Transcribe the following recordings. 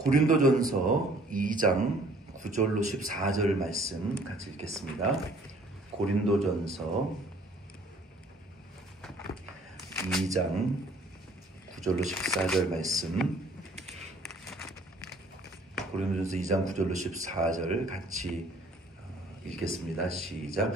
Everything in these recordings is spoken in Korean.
고린도전서 2장 9절로 14절 말씀 같이 읽겠습니다. 고린도전서 2장 9절로 14절 말씀, 고린도전서 2장 9절로 14절 같이 읽겠습니다. 시작.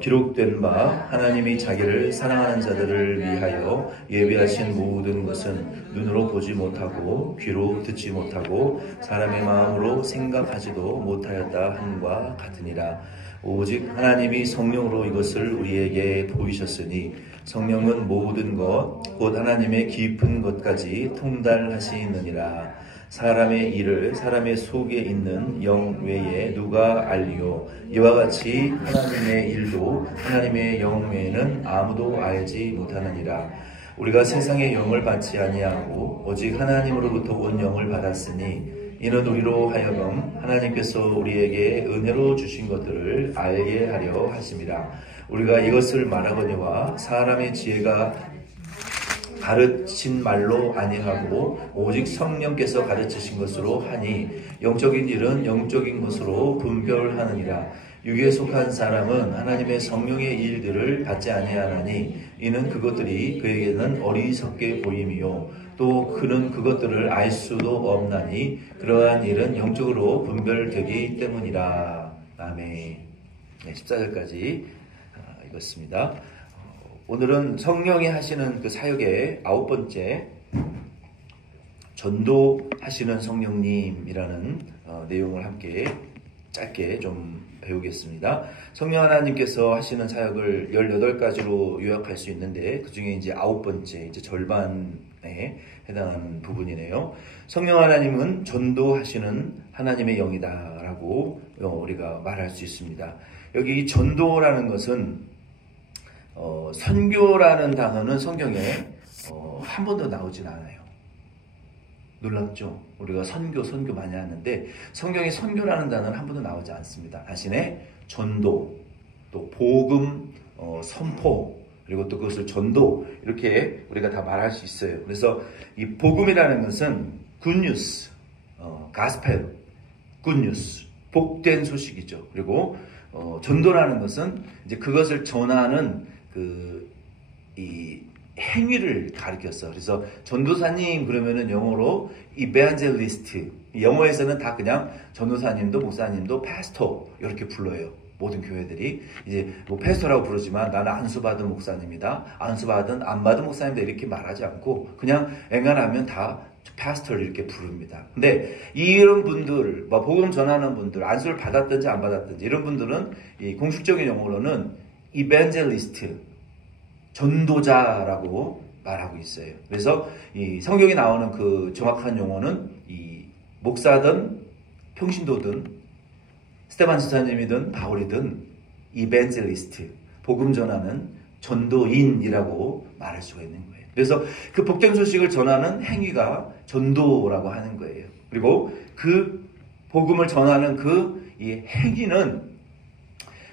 기록된 바 하나님이 자기를 사랑하는 자들을 위하여 예비하신 모든 것은 눈으로 보지 못하고 귀로 듣지 못하고 사람의 마음으로 생각하지도 못하였다 함과 같으니라. 오직 하나님이 성령으로 이것을 우리에게 보이셨으니 성령은 모든 것 곧 하나님의 깊은 것까지 통달하시느니라. 사람의 일을 사람의 속에 있는 영 외에 누가 알리요? 이와 같이 하나님의 일도 하나님의 영 외에는 아무도 알지 못하느니라. 우리가 세상의 영을 받지 아니하고 오직 하나님으로부터 온 영을 받았으니 이는 우리로 하여금 하나님께서 우리에게 은혜로 주신 것들을 알게 하려 하심이라. 우리가 이것을 말하거니와 사람의 지혜가 가르친 말로 아니하고 오직 성령께서 가르치신 것으로 하니 영적인 일은 영적인 것으로 분별하느니라. 육에 속한 사람은 하나님의 성령의 일들을 받지 아니하나니 이는 그것들이 그에게는 어리석게 보임이요 또 그는 그것들을 알 수도 없나니 그러한 일은 영적으로 분별되기 때문이라. 아멘. 14절까지 읽었습니다. 오늘은 성령이 하시는 그 사역의 9번째, 전도하시는 성령님이라는 내용을 함께 짧게 좀 배우겠습니다. 성령 하나님께서 하시는 사역을 18가지로 요약할 수 있는데 그 중에 이제 9번째, 이제 절반에 해당하는 부분이네요. 성령 하나님은 전도하시는 하나님의 영이다라고 우리가 말할 수 있습니다. 여기 전도라는 것은 선교라는 단어는 성경에 한 번도 나오진 않아요. 놀랍죠? 우리가 선교 많이 하는데 성경에 선교라는 단어는 한 번도 나오지 않습니다. 대신에 전도, 또 복음, 선포, 그리고 또 그것을 전도, 이렇게 우리가 다 말할 수 있어요. 그래서 이 복음이라는 것은 굿뉴스, 가스펠, 굿뉴스, 복된 소식이죠. 그리고 전도라는 것은 이제 그것을 전하는 이 행위를 가리켰어. 그래서 전도사님 그러면은 영어로 evangelist, 영어에서는 다 그냥 전도사님도 목사님도 pastor 이렇게 불러요. 모든 교회들이 이제 뭐 패스터라고 부르지만 나는 안수받은 목사님이다, 안수받은 안 받은 목사님이다 이렇게 말하지 않고 그냥 앵간하면 다 파스터를 이렇게 부릅니다. 근데 이런 분들, 뭐 복음 전하는 분들, 안수를 받았든지 안 받았든지 이런 분들은 이 공식적인 용어로는 evangelist, 전도자라고 말하고 있어요. 그래서 이 성경에 나오는 그 정확한 용어는 이 목사든 평신도든 스테반 지사님이든 바울이든 evangelist, 복음 전하는 전도인이라고 말할 수가 있는 거예요. 그래서 그 복된 소식을 전하는 행위가 전도라고 하는 거예요. 그리고 그 복음을 전하는 이 행위는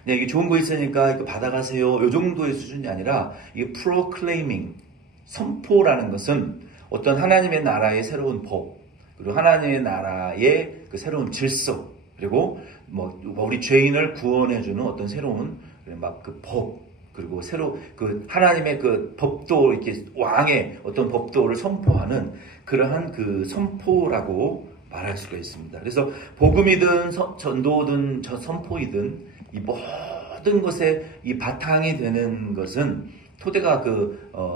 이게 좋은 거 있으니까 이거 받아가세요, 이 정도의 수준이 아니라 이게 proclaiming, 선포라는 것은 어떤 하나님의 나라의 새로운 법, 그리고 하나님의 나라의 그 새로운 질서, 그리고 뭐 우리 죄인을 구원해주는 어떤 새로운 막 그 법, 그리고 새로 그 하나님의 그 법도, 이렇게 왕의 어떤 법도를 선포하는 그러한 그 선포라고 말할 수가 있습니다. 그래서 복음이든 전도든 선포이든 이 모든 것에 이 바탕이 되는 것은, 토대가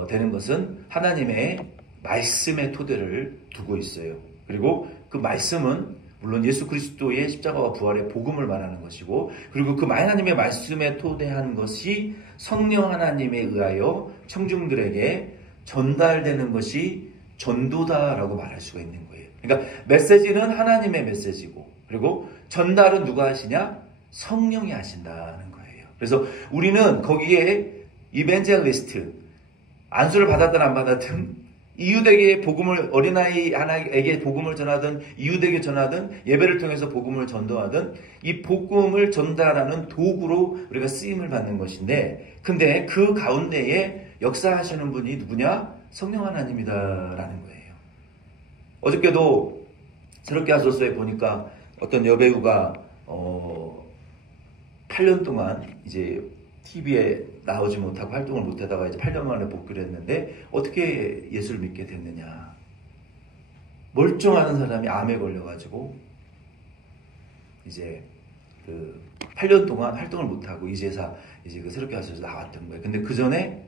되는 것은 하나님의 말씀의 토대를 두고 있어요. 그리고 그 말씀은 물론 예수 그리스도의 십자가와 부활의 복음을 말하는 것이고, 그리고 그 하나님의 말씀에 토대한 것이 성령 하나님에 의하여 청중들에게 전달되는 것이 전도다라고 말할 수가 있는 거예요. 그러니까 메시지는 하나님의 메시지고, 그리고 전달은 누가 하시냐? 성령이 하신다는 거예요. 그래서 우리는 거기에 이벤젤리스트, 안수를 받았든 안 받았든, 이웃에게 복음을, 어린아이 하나에게 복음을 전하든, 이웃에게 전하든, 예배를 통해서 복음을 전도하든, 이 복음을 전달하는 도구로 우리가 쓰임을 받는 것인데, 근데 그 가운데에 역사하시는 분이 누구냐? 성령 하나님이다라는 거예요. 어저께도 새롭게 하소서에 보니까 어떤 여배우가 8년 동안 이제 TV에 나오지 못하고 활동을 못하다가 이제 8년 만에 복귀를 했는데 어떻게 예수를 믿게 됐느냐. 멀쩡한 사람이 암에 걸려가지고 이제 그 8년 동안 활동을 못하고 이제 그 새롭게 하소서 나왔던 거예요. 근데 그 전에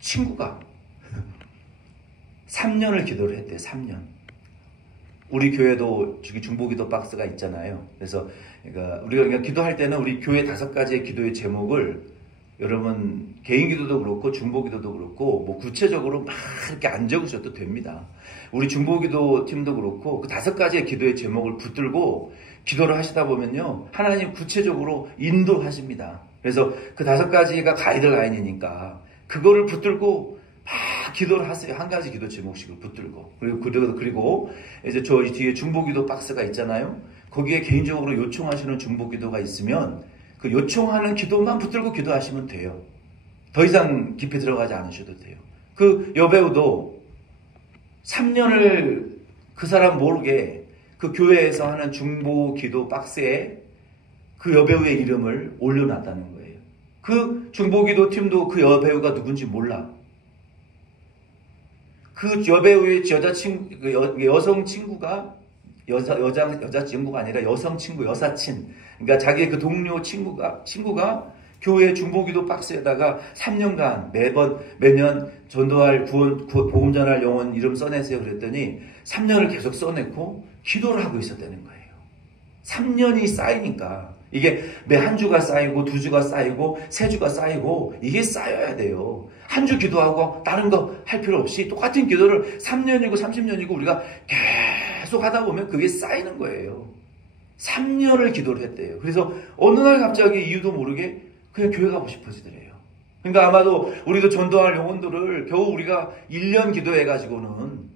친구가 3년을 기도를 했대요. 3년. 우리 교회도 중보기도 박스가 있잖아요. 그래서 그러니까 우리가 기도할 때는 우리 교회 5가지의 기도의 제목을 여러분 개인 기도도 그렇고 중보기도도 그렇고 뭐 구체적으로 막 이렇게 안 적으셔도 됩니다. 우리 중보기도 팀도 그렇고 그 5가지의 기도의 제목을 붙들고 기도를 하시다 보면요 하나님 구체적으로 인도하십니다. 그래서 그 5가지가 가이드라인이니까 그거를 붙들고 막 기도를 하세요. 한 가지 기도 제목씩을 붙들고 그리고 이제 저 뒤에 중보기도 박스가 있잖아요. 거기에 개인적으로 요청하시는 중보기도가 있으면 그 요청하는 기도만 붙들고 기도하시면 돼요. 더 이상 깊이 들어가지 않으셔도 돼요. 그 여배우도 3년을 그 사람 모르게 그 교회에서 하는 중보기도 박스에 그 여배우의 이름을 올려놨다는 거예요. 그 중보기도 팀도 그 여배우가 누군지 몰라. 그 여배우의 여성 친구가 여자친구가 아니라 여성 친구, 여사친. 그러니까 자기의 그 동료 친구가 교회 중보기도 박스에다가 3년간 매년 전도할 복음 전할 영혼 이름 써내세요. 그랬더니 3년을 계속 써냈고 기도를 하고 있었다는 거예요. 3년이 쌓이니까 이게 매 한 주가 쌓이고 2주가 쌓이고 3주가 쌓이고 이게 쌓여야 돼요. 한 주 기도하고 다른 거 할 필요 없이 똑같은 기도를 3년이고 30년이고 우리가 계속 하다 보면 그게 쌓이는 거예요. 3년을 기도를 했대요. 그래서 어느 날 갑자기 이유도 모르게 그냥 교회 가고 싶어지더래요. 그러니까 아마도 우리도 전도할 영혼들을 겨우 우리가 1년 기도해가지고는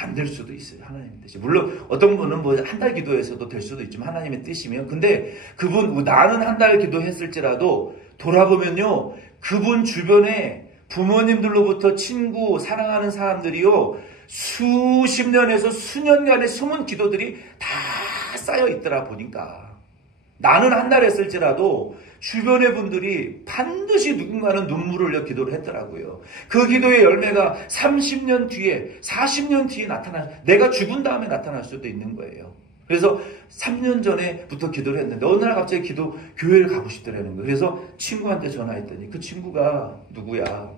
안 될 수도 있어요. 하나님의 뜻이. 물론 어떤 분은 뭐 한 달 기도해서도 될 수도 있지만 하나님의 뜻이면. 근데 그분 나는 한 달 기도했을지라도 돌아보면요. 그분 주변에 부모님들로부터 친구, 사랑하는 사람들이요. 수십 년에서 수년간의 숨은 기도들이 다 쌓여 있더라 보니까. 나는 한 달 했을지라도 주변의 분들이 반드시 누군가는 눈물을 흘려 기도를 했더라고요. 그 기도의 열매가 30년 뒤에 40년 뒤에 내가 죽은 다음에 나타날 수도 있는 거예요. 그래서 3년 전에부터 기도를 했는데 어느 날 갑자기 교회를 가고 싶더라는 거예요. 그래서 친구한테 전화했더니 그 친구가 누구야?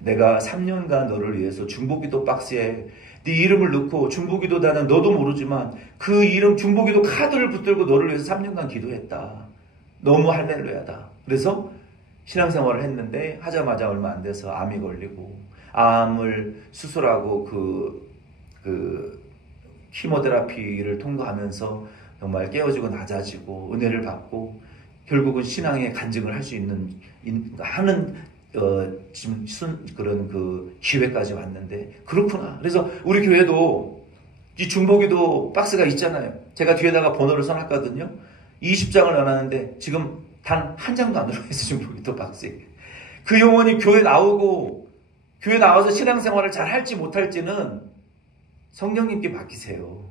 내가 3년간 너를 위해서 중보기도 박스에 네 이름을 넣고 중보기도다는 너도 모르지만 그 이름 중보기도 카드를 붙들고 너를 위해서 3년간 기도했다. 너무 할렐루야다. 그래서 신앙생활을 했는데 하자마자 얼마 안 돼서 암이 걸리고 암을 수술하고 그 키모테라피를 통과하면서 정말 깨어지고 낮아지고 은혜를 받고 결국은 신앙의 간증을 할 수 있는 지금 그런 그 기회까지 왔는데 그렇구나. 그래서 우리 교회도 이 중보기도 박스가 있잖아요. 제가 뒤에다가 번호를 써놨거든요. 20장을 넣어놨는데 지금 단 한 장도 안 들어있어요. 중보기도 박스에. 그 영혼이 교회 나와서 신앙생활을 잘 할지 못할지는 성령님께 맡기세요.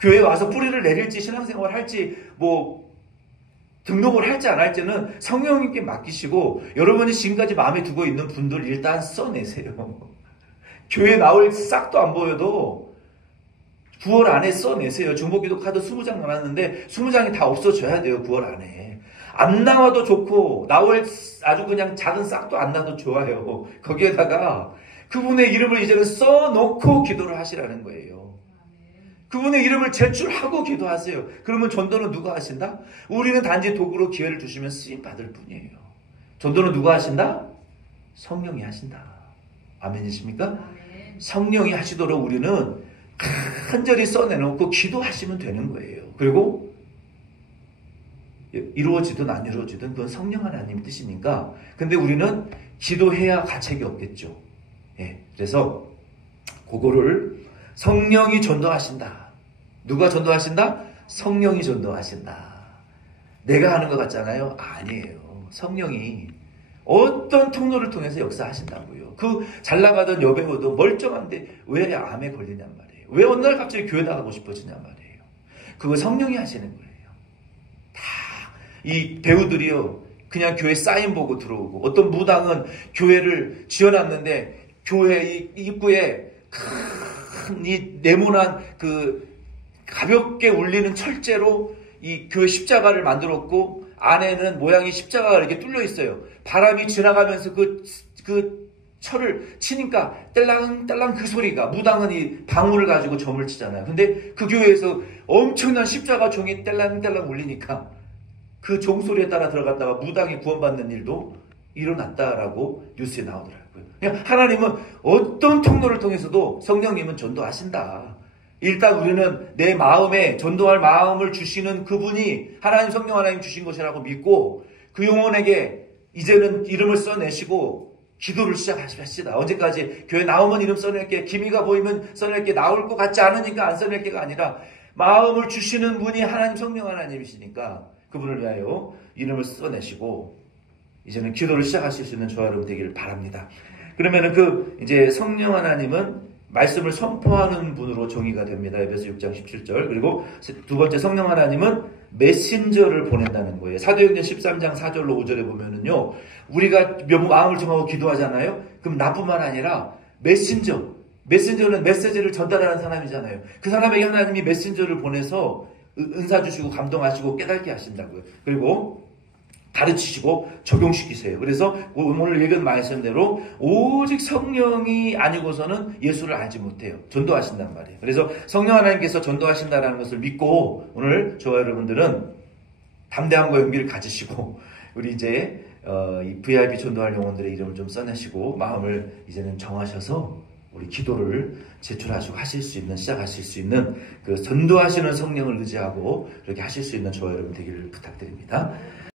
교회에 와서 뿌리를 내릴지 신앙생활을 할지 뭐 등록을 할지 안 할지는 성령님께 맡기시고 여러분이 지금까지 마음에 두고 있는 분들 일단 써내세요. 교회 나올 싹도 안 보여도 9월 안에 써내세요. 중보기도 카드 20장 나왔는데 20장이 다 없어져야 돼요. 9월 안에. 안 나와도 좋고 나올 아주 그냥 작은 싹도 안 나도 좋아요. 거기에다가 그분의 이름을 이제는 써놓고 기도를 하시라는 거예요. 그분의 이름을 제출하고 기도하세요. 그러면 전도는 누가 하신다? 우리는 단지 도구로 기회를 주시면 쓰임받을 뿐이에요. 전도는 누가 하신다? 성령이 하신다. 아멘이십니까? 아멘. 성령이 하시도록 우리는 간절히 써내놓고 기도하시면 되는 거예요. 그리고 이루어지든 안 이루어지든 그건 성령 하나님 뜻이니까. 근데 우리는 기도해야 가책이 없겠죠. 예, 그래서 그거를 성령이 전도하신다. 누가 전도하신다? 성령이 전도하신다. 내가 하는 것 같잖아요. 아니에요. 성령이 어떤 통로를 통해서 역사하신다고요. 그 잘 나가던 여배우도 멀쩡한데 왜 암에 걸리냔 말이에요. 왜 어느 날 갑자기 교회 나가고 싶어지냐 말이에요. 그거 성령이 하시는 거예요. 다 이 배우들이요, 그냥 교회 사인 보고 들어오고, 어떤 무당은 교회를 지어놨는데 교회 입구에 큰 이 네모난 그 가볍게 울리는 철제로 이 교회 십자가를 만들었고, 안에는 모양이 십자가가 이렇게 뚫려 있어요. 바람이 지나가면서 그 철을 치니까 딸랑딸랑 그 소리가, 무당은 이 방울을 가지고 점을 치잖아요. 근데 그 교회에서 엄청난 십자가 종이 딸랑딸랑 울리니까 그 종소리에 따라 들어갔다가 무당이 구원받는 일도 일어났다라고 뉴스에 나오더라고요. 그냥 하나님은 어떤 통로를 통해서도 성령님은 전도하신다. 일단 우리는 내 마음에 전도할 마음을 주시는 그분이 하나님, 성령 하나님 주신 것이라고 믿고, 그 영혼에게 이제는 이름을 써내시고 기도를 시작하십시다. 언제까지 교회 나오면 이름 써낼게, 기미가 보이면 써낼게, 나올 것 같지 않으니까 안 써낼게가 아니라, 마음을 주시는 분이 하나님, 성령 하나님이시니까 그분을 위하여 이름을 써내시고 이제는 기도를 시작하실 수 있는 저와 여러분 되기를 바랍니다. 그러면은 이제 성령 하나님은 말씀을 선포하는 분으로 정의가 됩니다. 에베소 6장 17절. 그리고 두 번째, 성령 하나님은 메신저를 보낸다는 거예요. 사도행전 13장 4절로 5절에 보면은요, 우리가 마음을 정하고 기도하잖아요. 그럼 나뿐만 아니라 메신저는 메시지를 전달하는 사람이잖아요. 그 사람에게 하나님이 메신저를 보내서 은사 주시고 감동하시고 깨닫게 하신다고요. 그리고 가르치시고 적용시키세요. 그래서 오늘 읽은 말씀대로 오직 성령이 아니고서는 예수를 알지 못해요. 전도하신단 말이에요. 그래서 성령 하나님께서 전도하신다는 것을 믿고 오늘 저와 여러분들은 담대함과 용기를 가지시고, 우리 이제 이 VIP 전도할 영혼들의 이름을 좀 써내시고 마음을 이제는 정하셔서 우리 기도를 제출하시고 시작하실 수 있는 그 전도하시는 성령을 의지하고 그렇게 하실 수 있는 저와 여러분 되기를 부탁드립니다.